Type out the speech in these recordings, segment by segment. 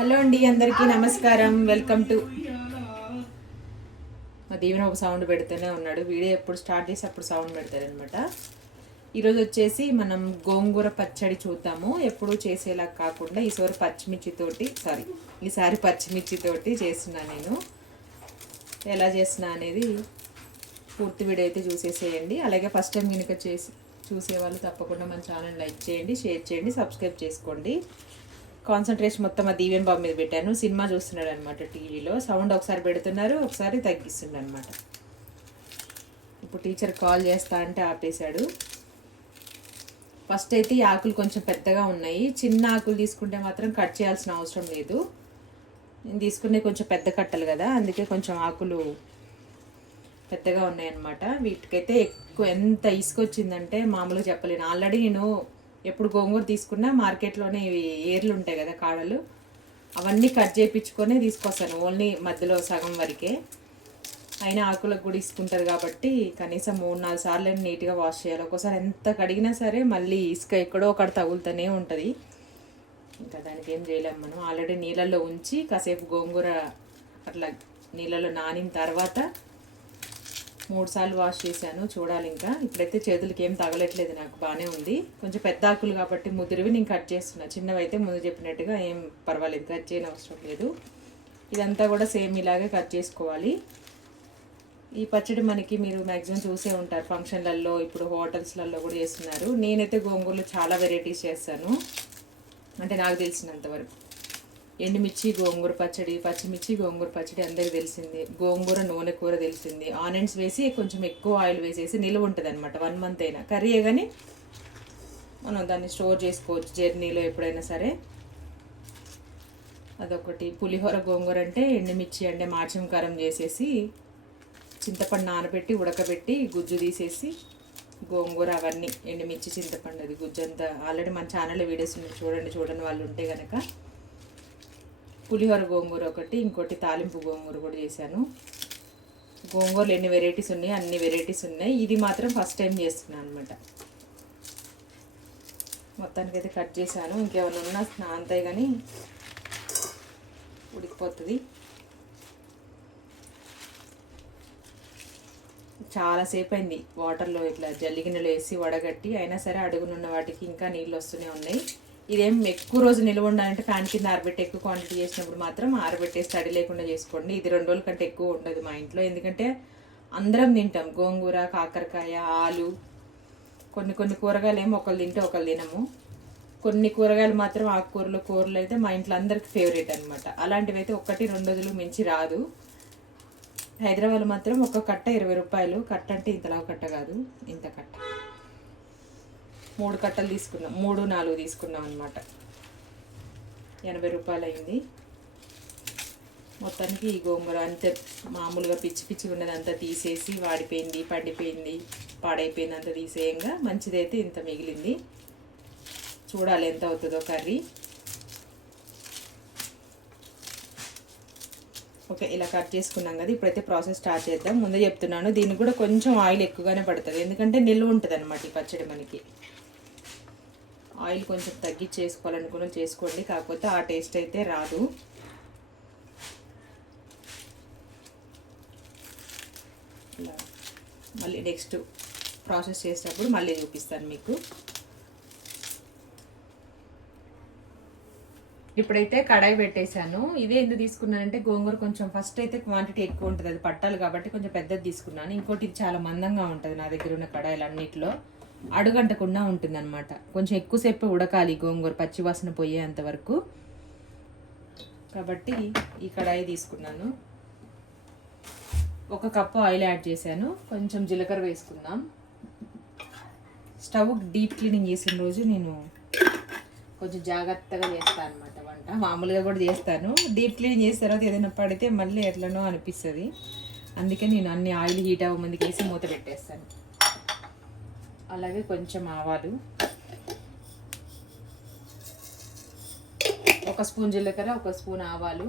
Hello అండి, అందరికీ నమస్కారం. వెల్కమ్ టు మా దీవెన. ఒక సౌండ్ పెడుతూనే ఉన్నాడు. వీడియో ఎప్పుడు స్టార్ట్ చేసి అప్పుడు సౌండ్ పెడతారనమాట. ఈరోజు వచ్చేసి మనం గోంగూర పచ్చడి చూద్దాము. ఎప్పుడు చేసేలా కాకుండా ఈసారి పచ్చిమిర్చితోటి చేస్తున్నా. నేను ఎలా చేస్తున్నా అనేది పూర్తి వీడియో అయితే చూసేసేయండి. అలాగే ఫస్ట్ టైం కనుక చూసేవాళ్ళు తప్పకుండా మన ఛానల్ లైక్ చేయండి, షేర్ చేయండి, సబ్స్క్రైబ్ చేసుకోండి. కాన్సన్ట్రేషన్ మొత్తం ఆ దీవెన్ బాబు మీద పెట్టాను. సినిమా చూస్తున్నాడు అనమాట. టీవీలో సౌండ్ ఒకసారి పెడుతున్నారు, ఒకసారి తగ్గిస్తుండ అనమాట. ఇప్పుడు టీచర్ కాల్ చేస్తా అంటే ఆపేశాడు. ఫస్ట్ అయితే ఈ ఆకులు కొంచెం పెద్దగా ఉన్నాయి. చిన్న ఆకులు తీసుకుంటే మాత్రం కట్ చేయాల్సిన అవసరం లేదు. నేను తీసుకునే కొంచెం పెద్ద కట్టలు కదా, అందుకే కొంచెం ఆకులు పెద్దగా ఉన్నాయన్నమాట. వీటికైతే ఎక్కువ ఎంత ఇసుకొచ్చిందంటే మామూలుగా చెప్పలేను. ఆల్రెడీ నేను ఎప్పుడు గోంగూర తీసుకున్నా మార్కెట్లోనే ఇవి ఏర్లు ఉంటాయి కదా, కాడలు, అవన్నీ కట్ చేయించుకొని తీసుకొస్తాను. ఓన్లీ మధ్యలో సగం వరకే. అయినా ఆకులకు కూడా ఇసుకుంటుంది కాబట్టి కనీసం 3-4 సార్లు నీట్గా వాష్ చేయాలి. ఒక్కోసారి ఎంత కడిగినా సరే మళ్ళీ ఇసుక ఎక్కడో ఒకటి తగులుతూనే ఉంటుంది. ఇంకా దానికి ఏం చేయలేము మనం. ఆల్రెడీ నీళ్ళల్లో ఉంచి కాసేపు గోంగూర అట్లా నీళ్ళలో నానిన తర్వాత 3 సార్లు వాష్ చేశాను. చూడాలి ఇంకా. ఇప్పుడైతే చేతులకి ఏం తగలట్లేదు, నాకు బాగానే ఉంది. కొంచెం పెద్ద ఆకులు కాబట్టి ముదిరివి నేను కట్ చేస్తున్నా. చిన్నవి అయితే ముందు చెప్పినట్టుగా ఏం పర్వాలేదు, కట్ చేయని అవసరం లేదు. ఇదంతా కూడా సేమ్ ఇలాగే కట్ చేసుకోవాలి. ఈ పచ్చడి మనకి మీరు మ్యాక్సిమం చూసే ఉంటారు ఫంక్షన్లలో, ఇప్పుడు హోటల్స్లలో కూడా చేస్తున్నారు. నేనైతే గోంగూరలో చాలా వెరైటీస్ చేస్తాను, అంటే నాకు తెలిసినంతవరకు. ఎండుమిర్చి గోంగూర పచ్చడి, పచ్చిమిర్చి గోంగూర పచ్చడి అందరికీ తెలిసింది. గోంగూర నూనె కూర తెలిసింది. ఆనియన్స్ వేసి కొంచెం ఎక్కువ ఆయిల్ వేసేసి నిల్వ ఉంటుంది అనమాట. 1 మంత్ అయినా కర్రీయే కానీ మనం దాన్ని స్టోర్ చేసుకోవచ్చు జర్నీలో ఎప్పుడైనా సరే. అదొకటి. పులిహోర గోంగూర అంటే ఎండుమిర్చి అంటే మార్చం కారం చేసేసి చింతపండు నానబెట్టి ఉడకబెట్టి గుజ్జు తీసేసి గోంగూర అవన్నీ ఎండుమిర్చి చింతపండు అది గుజ్జు అంతా ఆల్రెడీ మన ఛానల్లో వీడియోస్ ఉన్నాయి, చూడండి వాళ్ళు ఉంటే కనుక. పులిహోర గోంగూర ఒకటి, ఇంకోటి తాలింపు గోంగూర కూడా చేశాను. గోంగూరలు ఎన్ని వెరైటీస్ ఉన్నాయి, అన్ని వెరైటీస్ ఉన్నాయి. ఇది మాత్రం ఫస్ట్ టైం చేస్తున్నాను అనమాట. మొత్తానికైతే కట్ చేశాను. ఇంకేమైనా ఉన్నా అంతే కానీ ఉడికిపోతుంది. చాలాసేపు అయింది వాటర్లో ఇట్లా జల్లిగిన్నెలో వేసి వడగట్టి, అయినా సరే అడుగునున్న వాటికి ఇంకా నీళ్ళు వస్తూనే ఉన్నాయి. ఇదేం ఎక్కువ రోజు నిల్వ ఉండాలంటే ఫ్యాన్ కింద ఆరబెట్టి ఎక్కువ క్వాంటిటీ చేసినప్పుడు మాత్రం ఆరబెట్టేసి తడి లేకుండా చేసుకోండి. ఇది 2 రోజుల కంటే ఎక్కువ ఉండదు మా ఇంట్లో. ఎందుకంటే అందరం తింటాం గోంగూర, కాకరకాయ, ఆలు. కొన్ని కూరగాయలు ఏమో ఒకళ్ళు తింటే ఒకళ్ళు తినము. కొన్ని కూరగాయలు మాత్రం కూరలు అయితే మా ఇంట్లో అందరికి ఫేవరెట్ అనమాట. అలాంటివి అయితే 1-2 రోజులు మించి రాదు. హైదరాబాద్ మాత్రం ఒక కట్ట 20 రూపాయలు. కట్ట అంటే ఇంతలా కట్ట కాదు, ఇంత కట్ట. 3 కట్టలు తీసుకున్నాం, 3-4 తీసుకున్నాం అనమాట. 80 రూపాయలు అయింది. మొత్తానికి ఈ గోంగూర అంతే మామూలుగా పిచ్చి ఉన్నదంతా తీసేసి, వాడిపోయింది, పండిపోయింది, పాడైపోయింది అంతా తీసేయంగా మంచిదైతే ఇంత మిగిలింది. చూడాలి ఎంత అవుతుందో కర్రీ. ఓకే, ఇలా కట్ చేసుకున్నాం కదా. ఇప్పుడైతే ప్రాసెస్ స్టార్ట్ చేద్దాం. ముందే చెప్తున్నాను, దీనికి కూడా కొంచెం ఆయిల్ ఎక్కువగానే పడుతుంది, ఎందుకంటే నిల్వ ఉంటుంది అనమాట ఈ పచ్చడి మనకి. ఆయిల్ కొంచెం తగ్గించేసుకోవాలనుకుని చేసుకోండి, కాకపోతే ఆ టేస్ట్ అయితే రాదు. మళ్ళీ నెక్స్ట్ ప్రాసెస్ చేసేటప్పుడు మళ్ళీ చూపిస్తాను మీకు. ఇప్పుడైతే కడాయి పెట్టేశాను. ఇదే ఎందుకు తీసుకున్నానంటే గోంగూర కొంచెం ఫస్ట్ అయితే క్వాంటిటీ ఎక్కువ ఉంటుంది, అది పట్టాలి కాబట్టి కొంచెం పెద్దది తీసుకున్నాను. ఇంకోటి ఇది చాలా మందంగా ఉంటుంది నా దగ్గర ఉన్న కడాయిలు అన్నిటిలో, అడుగంటకుండా ఉంటుంది అనమాట. కొంచెం ఎక్కువసేపు ఉడకాలి గోంగూర, పచ్చివాసన పోయేంత వరకు. కాబట్టి ఈ కడాయి తీసుకున్నాను. 1 కప్పు ఆయిల్ యాడ్ చేశాను. కొంచెం జీలకర్ర వేసుకుందాం. స్టవ్ డీప్ క్లీనింగ్ చేసిన రోజు నేను కొంచెం జాగ్రత్తగా చేస్తాను అనమాట వంట. మామూలుగా కూడా చేస్తాను, డీప్ క్లీనింగ్ చేసిన తర్వాత ఏదైనా పడితే మళ్ళీ ఎట్లనో అనిపిస్తుంది. అందుకే నేను అన్ని ఆయిల్ హీట్ అవ్వ ముందుకు వేసి మూత పెట్టేస్తాను. అలాగే కొంచెం ఆవాలు, 1 స్పూన్ జీలకర్ర, 1 స్పూన్ ఆవాలు.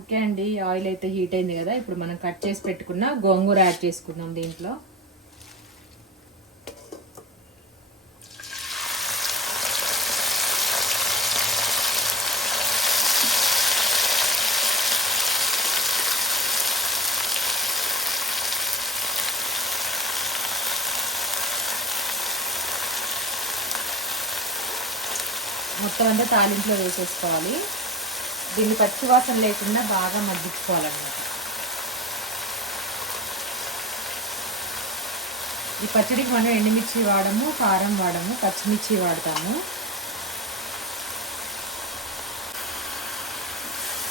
ఓకే అండి, ఆయిల్ అయితే హీట్ అయింది కదా. ఇప్పుడు మనం కట్ చేసి పెట్టుకున్న గోంగూర యాడ్ చేసుకుందాం దీంట్లో. మొత్తం అంతా తాలింపులో వేసేసుకోవాలి. దీన్ని పచ్చివాసన లేకుండా బాగా మగ్గించుకోవాలన్నమాట. ఈ పచ్చడికి మనం ఎండుమిర్చి వాడము, కారం వాడము, పచ్చిమిర్చి వాడతాము.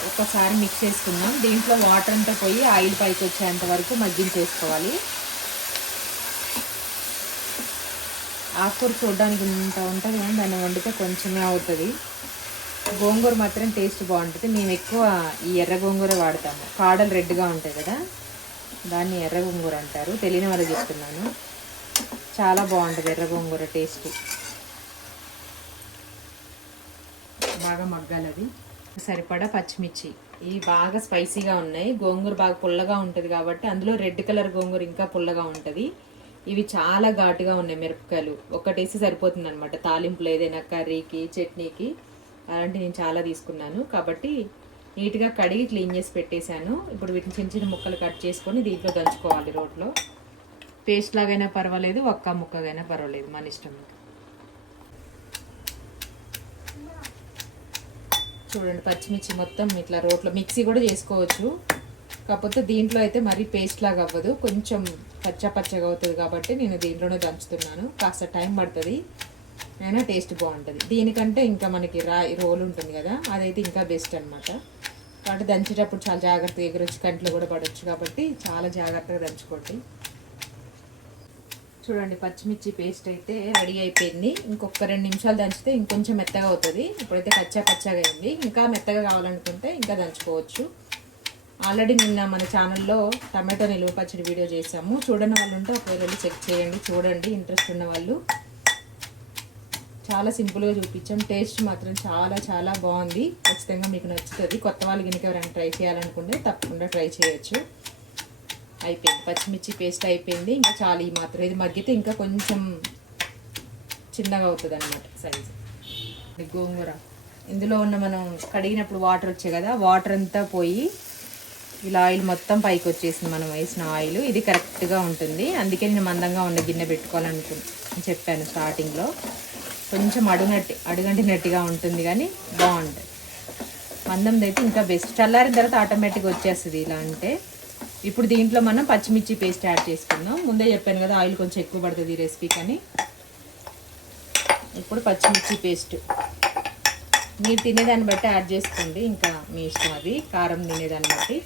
ఒకసారి మిక్స్ చేసుకుందాం. దీంట్లో వాటర్ అంతా పోయి ఆయిల్ పైకి వచ్చేంత వరకు మగ్గించేసుకోవాలి. ఆకుకూర చూడడానికి ఇంత ఉంటుంది కానీ దాన్ని వండితే కొంచెమే అవుతుంది. గోంగూర మాత్రం టేస్ట్ బాగుంటుంది. మేము ఎక్కువ ఈ ఎర్ర గోంగూర వాడతాము. కాడలు రెడ్గా ఉంటాయి కదా, దాన్ని ఎర్ర గోంగూర అంటారు. తెలియని వాళ్ళు చెప్తున్నాను. చాలా బాగుంటుంది ఎర్ర గోంగూర టేస్ట్. బాగా మగ్గాలి. అది సరిపడా పచ్చిమిర్చి. ఇవి బాగా స్పైసీగా ఉన్నాయి. గోంగూర బాగా పుల్లగా ఉంటుంది కాబట్టి అందులో రెడ్ కలర్ గోంగూర ఇంకా పుల్లగా ఉంటుంది. ఇవి చాలా ఘాటుగా ఉన్నాయి మిరపకాయలు. ఒకటేసి సరిపోతుంది అనమాట తాలింపులు, ఏదైనా కర్రీకి, చట్నీకి. అలాంటి నేను చాలా తీసుకున్నాను కాబట్టి నీట్గా కడిగి క్లీన్ చేసి పెట్టేశాను. ఇప్పుడు వీటిని చిన్న చిన్న ముక్కలు కట్ చేసుకొని దీంట్లో దంచుకోవాలి. రోట్లో పేస్ట్ లాగైనా పర్వాలేదు, ఒక్క ముక్కగైనా పర్వాలేదు, మన ఇష్టం. చూడండి, పచ్చిమిర్చి మొత్తం ఇట్లా రోట్లో మిక్సీ కూడా చేసుకోవచ్చు. కాకపోతే దీంట్లో అయితే మరీ పేస్ట్ లాగా అవ్వదు, కొంచెం పచ్చగా అవుతుంది కాబట్టి నేను దీంట్లోనే దంచుతున్నాను. కాస్త టైం పడుతుంది, అయినా టేస్ట్ బాగుంటుంది. దీనికంటే ఇంకా మనకి రోల్ ఉంటుంది కదా, అదైతే ఇంకా బెస్ట్ అనమాట. కాబట్టి దంచేటప్పుడు చాలా జాగ్రత్తగా ఎగురొచ్చి కంట్లో కూడా పడవచ్చు కాబట్టి చాలా జాగ్రత్తగా దంచుకోండి. చూడండి, పచ్చిమిర్చి పేస్ట్ అయితే రెడీ అయిపోయింది. ఇంకొక 2 నిమిషాలు దంచితే ఇంకొంచెం మెత్తగా అవుతుంది. ఇప్పుడైతే పచ్చగా అయింది. ఇంకా మెత్తగా కావాలనుకుంటే ఇంకా దంచుకోవచ్చు. ఆల్రెడీ నిన్న మన ఛానల్లో టమాటో నిలువ పచ్చడి వీడియో చేసాము. చూడని వాళ్ళు ఉంటే ఒకవేళ వెళ్ళి చెక్ చేయండి, చూడండి. ఇంట్రెస్ట్ ఉన్న వాళ్ళు. చాలా సింపుల్గా చూపించాం. టేస్ట్ మాత్రం చాలా బాగుంది. ఖచ్చితంగా మీకు నచ్చుతుంది. కొత్త వాళ్ళు కనుక ఎవరైనా ట్రై చేయాలనుకుంటే తప్పకుండా ట్రై చేయొచ్చు. అయిపోయింది, పచ్చిమిర్చి పేస్ట్ అయిపోయింది. ఇంకా చాలా ఈ మాత్రం. ఇది మగ్గితే ఇంకా కొంచెం చిన్నగా అవుతుంది అన్నమాట సైజు. గోంగూర ఇందులో ఉన్న మనం కడిగినప్పుడు వాటర్ వచ్చాయి కదా, వాటర్ అంతా పోయి ఇలా ఆయిల్ మొత్తం పైకి వచ్చేసింది. మనం వేసిన ఆయిల్ ఇది కరెక్ట్గా ఉంటుంది. అందుకే నేను మందంగా ఉన్న గిన్నె పెట్టుకోవాలనుకుని చెప్పాను స్టార్టింగ్లో. కొంచెం అడుగంటినట్టుగా ఉంటుంది కానీ బాగుంటుంది. మందంది అయితే ఇంకా బెస్ట్. చల్లారిన తర్వాత ఆటోమేటిక్గా వచ్చేస్తుంది ఇలా అంటే. ఇప్పుడు దీంట్లో మనం పచ్చిమిర్చి పేస్ట్ యాడ్ చేసుకుందాం. ముందే చెప్పాను కదా ఆయిల్ కొంచెం ఎక్కువ పడుతుంది ఈ రెసిపీ కానీ. ఇప్పుడు పచ్చిమిర్చి పేస్ట్ మీరు తినేదాన్ని బట్టి యాడ్ చేసుకోండి, ఇంకా మీ ఇష్టం. అది కారం తినేదాన్ని బట్టి.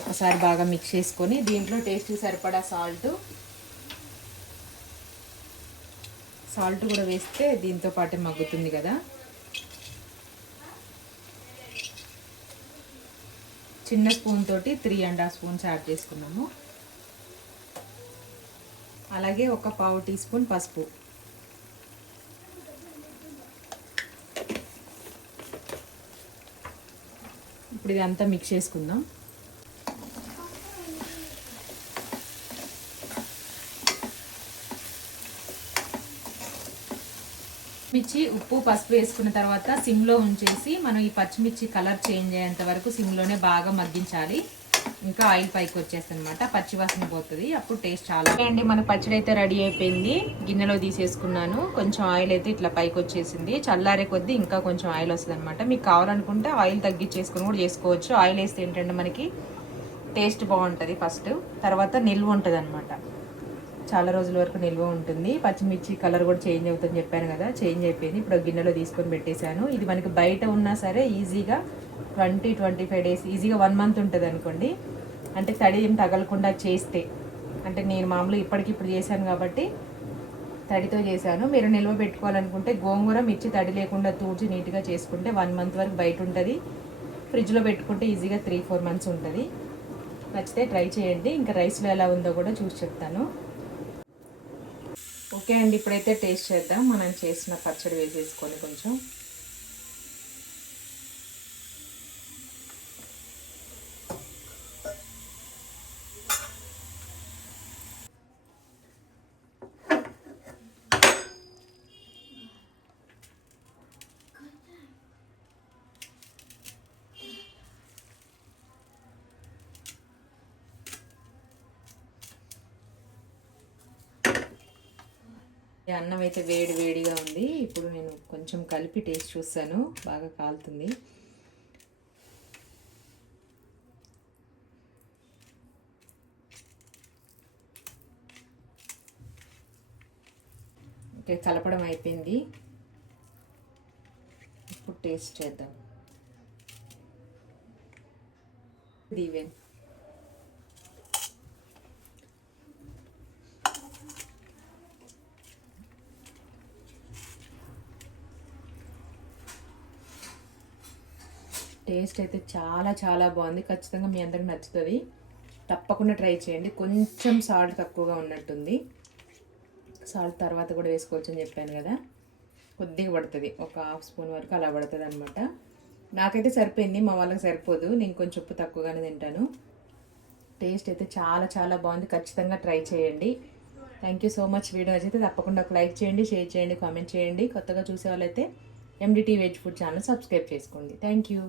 ఒకసారి బాగా మిక్స్ చేసుకొని దీంట్లో టేస్ట్కి సరిపడా సాల్ట్ కూడా వేస్తే దీంతో పాటే మగ్గుతుంది కదా. చిన్న స్పూన్ తోటి 3½ స్పూన్స్ యాడ్ చేసుకున్నాము. అలాగే ఒక ½ టీ స్పూన్ పసుపు. ఇప్పుడు ఇదంతా మిక్స్ చేసుకుందాం. మిర్చి, ఉప్పు, పసుపు వేసుకున్న తర్వాత సిమ్లో ఉంచేసి మనం ఈ పచ్చిమిర్చి కలర్ చేంజ్ అయ్యేంత వరకు సిమ్లోనే బాగా మగ్గించాలి. ఇంకా ఆయిల్ పైకి వచ్చేస్తుంది అనమాట, పచ్చివాసన పోతుంది. అప్పుడు టేస్ట్ చాలా అండి. మన పచ్చడి అయితే రెడీ అయిపోయింది. గిన్నెలో తీసేసుకున్నాను. కొంచెం ఆయిల్ అయితే ఇట్లా పైకి వచ్చేసింది. చల్లారే కొద్దీ ఇంకా కొంచెం ఆయిల్ వస్తుంది అనమాట. మీకు కావాలనుకుంటే ఆయిల్ తగ్గించేసుకుని కూడా చేసుకోవచ్చు. ఆయిల్ వేస్తే ఏంటంటే మనకి టేస్ట్ బాగుంటుంది ఫస్ట్, తర్వాత నిల్వ ఉంటుంది అనమాట. చాలా రోజుల వరకు నిల్వ ఉంటుంది. పచ్చిమిర్చి కలర్ కూడా చేంజ్ అవుతుందని చెప్పాను కదా, చేంజ్ అయిపోయింది. ఇప్పుడు గిన్నెలో తీసుకొని పెట్టేశాను. ఇది మనకి బయట ఉన్నా సరే ఈజీగా 20-25 డేస్, ఈజీగా 1 మంత్ ఉంటుంది అనుకోండి. అంటే తడి ఏం తగలకుండా చేస్తే. అంటే నేను మామూలుగా ఇప్పటికిప్పుడు చేశాను కాబట్టి తడితో చేశాను. మీరు నిల్వ పెట్టుకోవాలనుకుంటే గోంగూర, మిర్చి తడి లేకుండా తూడ్చి నీట్గా చేసుకుంటే 1 మంత్ వరకు బయట ఉంటుంది. ఫ్రిడ్జ్లో పెట్టుకుంటే ఈజీగా 3-4 మంత్స్ ఉంటుంది. నచ్చితే ట్రై చేయండి. ఇంకా రైస్లో ఎలా ఉందో కూడా చూసి చెప్తాను. ఓకే అండి, ఇప్పుడైతే టేస్ట్ చేద్దాం. మనం చేసిన పచ్చడి వేసేసుకొని కొంచెం. ఈ అన్నం అయితే వేడి వేడిగా ఉంది. ఇప్పుడు నేను కొంచెం కలిపి టేస్ట్ చూస్తాను. బాగా కాలుతుంది. ఓకే, కలపడం అయిపోయింది. ఇప్పుడు టేస్ట్ చేద్దాం. దీవెన్ టేస్ట్ అయితే చాలా చాలా బాగుంది. ఖచ్చితంగా మీ అందరికి నచ్చుతుంది. తప్పకుండా ట్రై చేయండి. కొంచెం సాల్ట్ తక్కువగా ఉన్నట్టుంది. సాల్ట్ తర్వాత కూడా వేసుకోవచ్చు అని చెప్పాను కదా, కొద్దిగా పడుతుంది, ఒక హాఫ్ స్పూన్ వరకు అలా పడుతుంది అనమాట. నాకైతే సరిపోయింది, మా వాళ్ళకి సరిపోదు, నేను కొంచెం ఉప్పు తక్కువగానే తింటాను. టేస్ట్ అయితే చాలా చాలా బాగుంది. ఖచ్చితంగా ట్రై చేయండి. Thank you so much. Video అయితే తప్పకుండా ఒక లైక్ చేయండి, షేర్ చేయండి, కామెంట్ చేయండి. కొత్తగా చూసే వాళ్ళైతే ఎండిటీ వెజ్ ఫుడ్ ఛానల్ సబ్స్క్రైబ్ చేసుకోండి. Thank you.